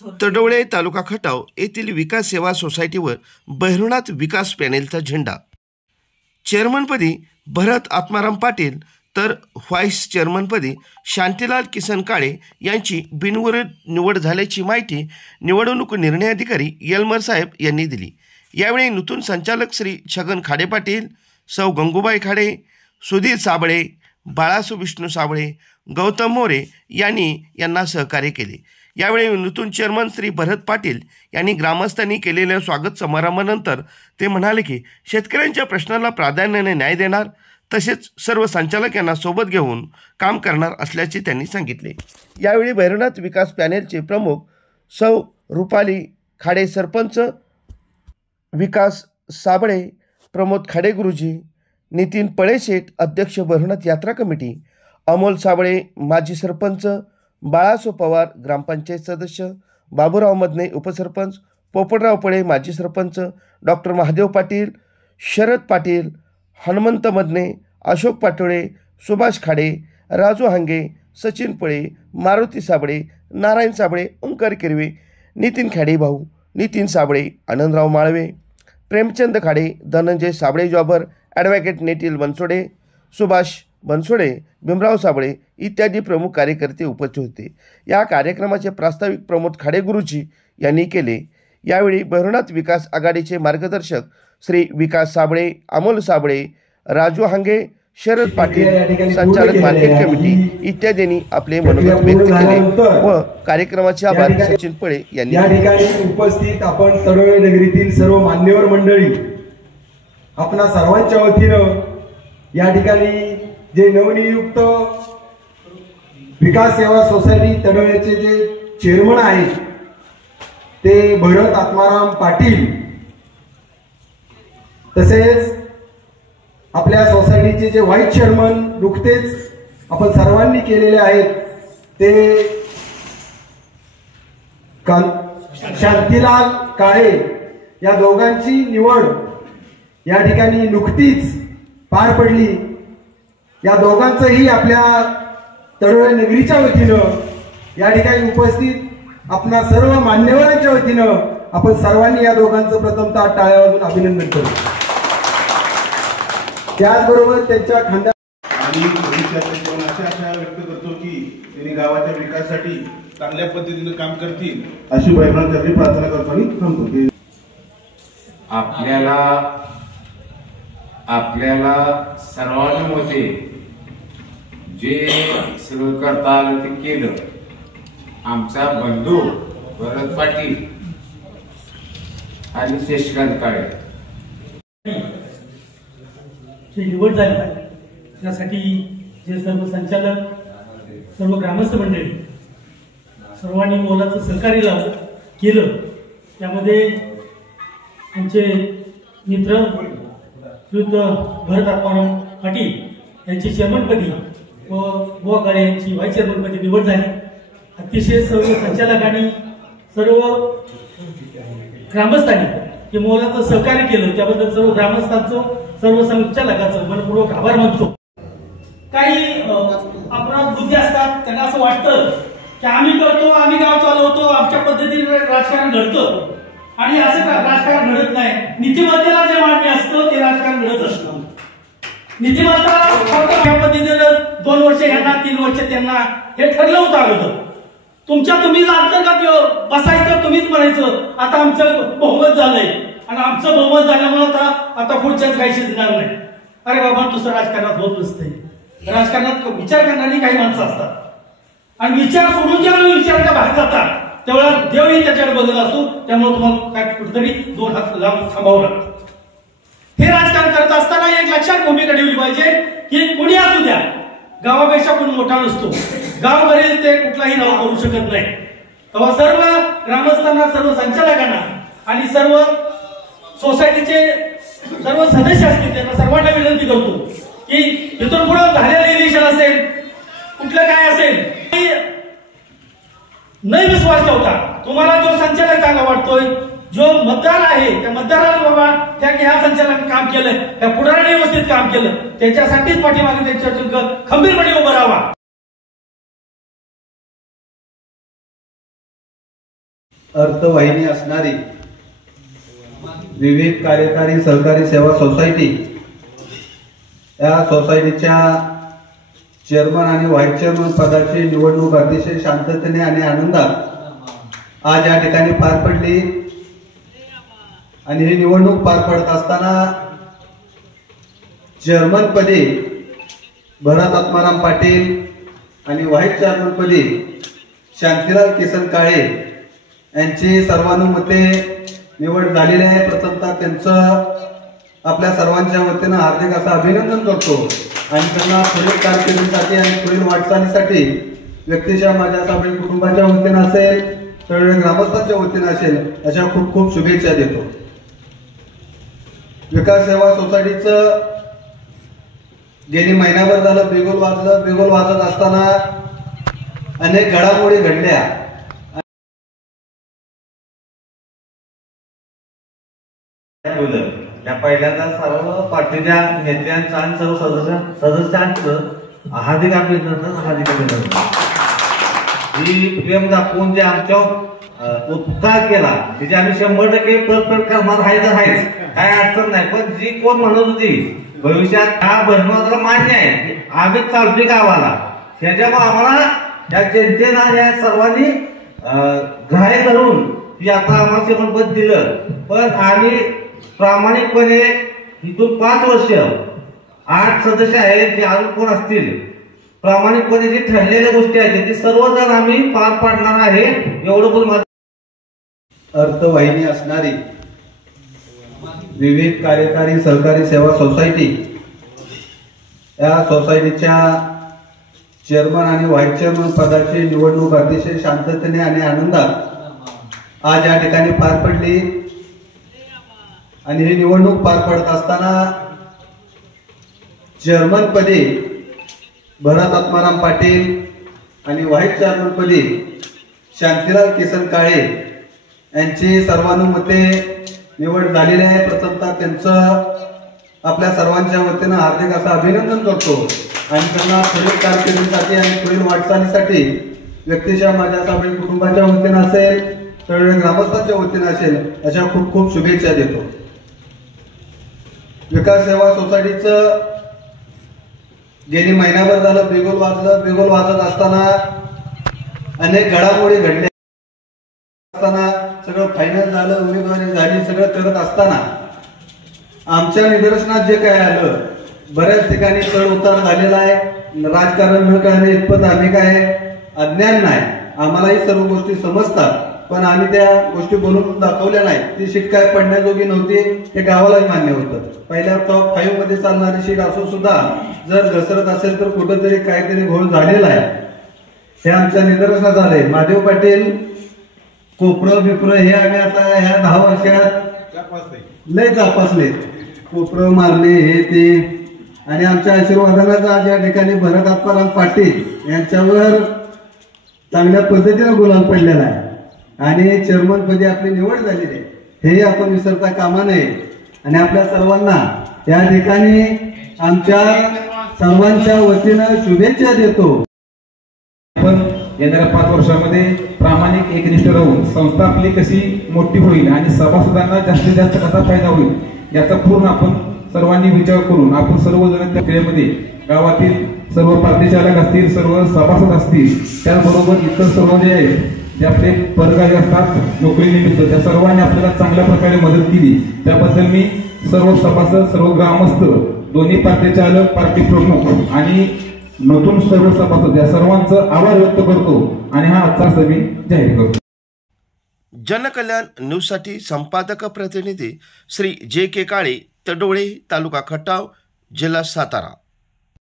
तडवळे तालुका खटाव येथील विकास सेवा सोसायटीवर बहिरुनाथ विकास पॅनेलचा झेंडा। चेअरमनपदी भरत आत्माराम पाटील तर व्हाईस चेअरमनपदी शांतीलाल किसन काळे यांची बिनविरोध निवड झाल्याची माहिती निवडणूक निर्णय अधिकारी यलमर साहेब यांनी दिली। यावेळी नूतन संचालक श्री छगन खाडे पाटील, सौ गंगूबाई खाडे, सुधीर साबळे, बाळासू विष्णू साबळे, गौतम मोरे यांना सहकार्य केले। यावेळी नूतन चेअरमन श्री भरत पाटील यांनी ग्रामस्थांनी केलेल्या स्वागत समारंभानंतर ते म्हणाले की शेतकऱ्यांच्या प्रश्नाला प्राधान्याने न्याय देणार तसेच सर्व संचालक यांना सोबत घेऊन काम करणार असल्याचे त्यांनी सांगितले। यावेळी बहिरुनाथ विकास पॅनेलचे प्रमुख सौ रुपाली खाडे, सरपंच विकास साबळे, प्रमोद खाडे गुरुजी, नितीन पळेशेठ अध्यक्ष बहिरुनाथ यात्रा कमिटी, अमोल साबळे माजी सरपंच, बाळासो पवार ग्रामपंचायत सदस्य, बाबूराव मदने उपसरपंच, पोपटराव पळे माजी सरपंच, डॉक्टर महादेव पाटील, शरद पाटील, हनुमंत मदने, अशोक पाटोळे, सुभाष खाडे, राजू हांगे, सचिन पळे, मारुती साबळे, नारायण साबळे, ओंकार किरवे, नितीन खाडे भाऊ, नितीन साबळे, आनंदराव माळवे, प्रेमचंद खाडे, धनंजय साबळे जॉबर, ॲडव्होकेट नेतील बनसोडे, सुभाष बनसोडे, भीमराव साबळे इत्यादी प्रमुख कार्यकर्ते उपस्थित होते। या कार्यक्रमाचे प्रास्ताविक प्रमोद खाडे गुरुजी यांनी केले। यावेळी बहिरुनाथ विकास आघाडीचे मार्गदर्शक श्री विकास साबळे, अमोल साबळे, राजू हांगे, शरद पाटील, संचालक मार्केट कमिटी इत्यादींनी आपले मनोगत व्यक्त केले व कार्यक्रमाचे आभार सचिन पळे यांनी या ठिकाणी उपस्थित आपण तडवळे नगरीतील सर्व मान्यवर मंडळी, आपणा सर्वांच्या वतीनं या ठिकाणी जे नवनियुक्त विकास सेवा सोसायटी तडवळेचे जे चेअरमन आहेत ते भरत आत्माराम पाटील, तसेच आपल्या सोसायटीचे जे व्हाईस चेअरमन नुकतेच आपण सर्वांनी केलेले आहेत ते शांतीलाल काळे, या दोघांची निवड या ठिकाणी नुकतीच पार पडली। या दोघांचंही आपल्या तडवळे नगरीच्या वतीनं या ठिकाणी उपस्थित आपणा सर्व मान्यवरांच्या वतीनं आपण सर्वांनी या दोघांचं प्रथमतः टाळ्या वाजवून अभिनंदन करू। त्याचबरोबर त्यांच्या खांद्यात आणि भविष्यात आशा व्यक्त करतो की त्यांनी गावाच्या विकासासाठी चांगल्या पद्धतीने काम करतील अशी बहिरुनाथ प्रार्थना करतो आणि थांबतो। आपल्याला सर्वांमध्ये जे सगळं करता आलं ते केलं। आमचा बंधू भरत पाटील आणि शशिकांत काळे निवड झाली त्यासाठी जे सर्व संचालक, सर्व ग्रामस्थ मंडळी सर्वांनी मोलाचं सहकार्य केलं। त्यामध्ये आमचे मित्र भरत आत्माराम पाटील यांची चेअरमनपदी व बुवा काळे यांची व्हाईस चेअरमनपदी निवड झाली। अतिशय सर्व संचालकांनी, सर्व ग्रामस्थांनी हे मोलाचं सहकार्य केलं, त्याबद्दल सर्व ग्रामस्थांचं, सर्व संचालकांचं मनपूर्वक आभार मानतो। काही अपराध बुद्धी असतात, त्यांना असं वाटतं की आम्ही करतो, आम्ही गाव चालवतो, आमच्या पद्धतीने राजकारण घडतं आणि असं राजकारण घडत नाही। नीतिमत्तेला जे मान्य असतं ते राजकारण घडत असतं। नीतिमत्ता फक्त या पद्धतीनं 2 वर्ष यांना 3 वर्ष त्यांना हे ठरलं होतं अगोदर। तुम्हीच अंतर्गत बसायचं, तुम्हीच म्हणायचं आता आमचं बहुमत झालंय आणि आमचं बहुमत झाल्यामुळे आता पुढच्याच काही शिजणार नाही। अरे बाबा, तुझं राजकारणात होत नसते। राजकारणात विचार करणारी काही माणसं असतात आणि विचार सोडून जेव्हा विचाराच्या बाहेर जातात तेव्हा देवही त्याच्याकडे बघत असतो। त्यामुळे तुम्हाला काय कुठेतरी 2 हात लांब थांबावं लागतं। हे राजकारण करत असताना एक लक्षात भूमिका ठेवली पाहिजे की कोणी असू द्या, गावापेक्षा कोणी मोठा नसतो। गाव करेल ते कुठलाही नाव करू शकत नाही। तेव्हा सर्व ग्रामस्थांना, सर्व संचालकांना आणि सर्व सोसायटीचे सर्व सदस्य असतील त्यांना सर्वांना विनंती करतो की इथून पुढे झालेलं इलेक्शन असेल, कुठलं काय असेल, नाही विश्वास ठेवता। तुम्हाला जो संचालक चांगला वाटतोय, जो मतदार आहे त्या मतदाराला बाबा त्या ह्या संचालकाने काम केलं, त्या पुढाऱ्याने व्यवस्थित काम केलं, त्याच्यासाठीच पाठीमागे त्यांच्या खंबीरपणे उभं राहावा। अर्थवाहिनी असणारी विविध कार्यकारी सहकारी सेवा सोसायटी या सोसायटीच्या चेअरमन आणि व्हाईस चेअरमन पदाची निवडणूक अतिशय शांततेने आणि आनंदात आज या ठिकाणी पार पडली। आणि ही निवडणूक पार पडत असताना चेअरमन पदी भरत आत्माराम पाटील आणि व्हाईस चेअरमन पदी शांतीलाल किसन काळे यांची सर्वानुमते निवड झालेली आहे। प्रथमतः त्यांचं आपल्या सर्वांच्या वतीनं हार्दिक असं अभिनंदन करतो आणि त्यांना पुढील कारकिर्दीसाठी आणि पुढील वाटचालीसाठी व्यक्तिशः माझ्या सगळ्या कुटुंबाच्या वतीनं असेल तर ग्रामस्थांच्या वतीनं असेल अशा खूप खूप शुभेच्छा देतो। विकास सेवा सोसायटीचं गेली महिनाभर झालं बिगुल वाजत असताना अनेक घडामोडी घडल्या। या पहिल्यांदा सर्व पार्टीच्या नेत्यांचं आणि सर्व सदस्यांचं हार्दिक अभिनंदन। ही प्रेम दाखवून जे आमच्या उपकार केला त्याची आम्ही 100% परतफेड करणार आहेच, काय अडचण नाही। पण जी कोण म्हणत होती भविष्यात हा भरणं मान्य आहे, आम्ही चालतोय गावाला, त्याच्यामुळे आम्हाला या जनतेनं या सर्वांनी ग्राह्य धरून की आता आम्हाला चेअरमनपद दिलं। पण आम्ही प्रामाणिकपणे इथून 5 वर्ष 8 सदस्य आहेत जे अजून कोण असतील प्रामाणिकपणे जे ठरलेल्या गोष्टी आहेत ते सर्वजण आम्ही पार पाडणार आहे एवढं बोल। अर्थवाहिनी असणारी विविध कार्यकारी सहकारी सेवा सोसायटी या सोसायटीच्या चेअरमन आणि व्हाईस चेअरमन पदाची निवडणूक अतिशय शांततेने आणि आनंदात आज या ठिकाणी पार पडली। आणि ही निवडणूक पार पडत असताना चेअरमन पदी भरत आत्माराम पाटील आणि व्हाईस चेअरमन पदी शांतीलाल किसन काळे यांची सर्वानुमते निवड झालेली आहे। प्रथमतः त्यांचं आपल्या सर्वांच्या वतीनं हार्दिक असं अभिनंदन करतो आणि त्यांना पुढील कारकिर्दीसाठी आणि पुढील वाटचालीसाठी व्यक्तिशः माझ्या सगळ्या कुटुंबाच्या वतीनं असेल तर ग्रामस्थांच्या वतीनं असेल अशा खूप खूप शुभेच्छा देतो। विकास सेवा सोसायटीचं गेली महिनाभर झालं बिगुल वाजत असताना अनेक घडामोडी घडल्या असताना सगळं फायनल झालं, उमेदवारी झाली, सगळं करत असताना आमच्या निदर्शनात जे काय आलं बऱ्याच ठिकाणी चढ उतार झालेला आहे। राजकारण न करणे इतपत आम्ही काय अज्ञान नाही, आम्हालाही सर्व गोष्टी समजतात, पण आम्ही त्या गोष्टी बोलून दाखवल्या नाही। ती शीट काय पडण्याजोगी नव्हती हे गावालाही मान्य होतं। पहिल्या टॉप 5 मध्ये चालणारी शीट असून सुद्धा जर घसरत असेल तर कुठंतरी काहीतरी घोळ झालेला आहे हे आमच्या निदर्शनात आलंय। महादेव पाटील कोपरं बिपरं हे आम्ही आता ह्या 10 वर्षात लय तपासले, कोपरं मारले हे ते, आणि आमच्या आशीर्वादानं आज या ठिकाणी भरत आत्माराम पाटील यांच्यावर चांगल्या पद्धतीने गुलाल पडलेला आहे आणि चेअरमन पदी आपली निवड झालेली आहे हे आपण विसरता कामा नये। आणि आपल्या सर्वांना या ठिकाणी आमच्या सर्वांच्या वतीनं शुभेच्छा देतो। पण येणाऱ्या 5 वर्षामध्ये प्रामाणिक एकनिष्ठ राहून संस्था आपली कशी मोठी होईल आणि सभासदांना जास्तीत जास्त कसा फायदा होईल याचा पूर्ण आपण सर्वांनी विचार करून आपण सर्वजण त्या क्रियेमध्ये गावातील सर्व पार्टीचालक असतील, सर्व सभासद असतील, त्याचबरोबर इतर सर्व जे आहेत जे आपले परगावी असतात नोकरीनिमित्त त्या सर्वांनी आपल्याला चांगल्या प्रकारे मदत केली त्याबद्दल मी सर्व सभासद, सर्व ग्रामस्थ, दोन्ही पार्टीचालक, पार्टी प्रमुख आणि नूतन सर्व सभासद या सर्वांचं आभार व्यक्त करतो आणि हा आजचा सभा जाहीर करतो। जनकल्याण न्यूजसाठी संपादक प्रतिनिधी श्री जे के काळे, तडोळे, तालुका खटाव, जिल्हा सातारा।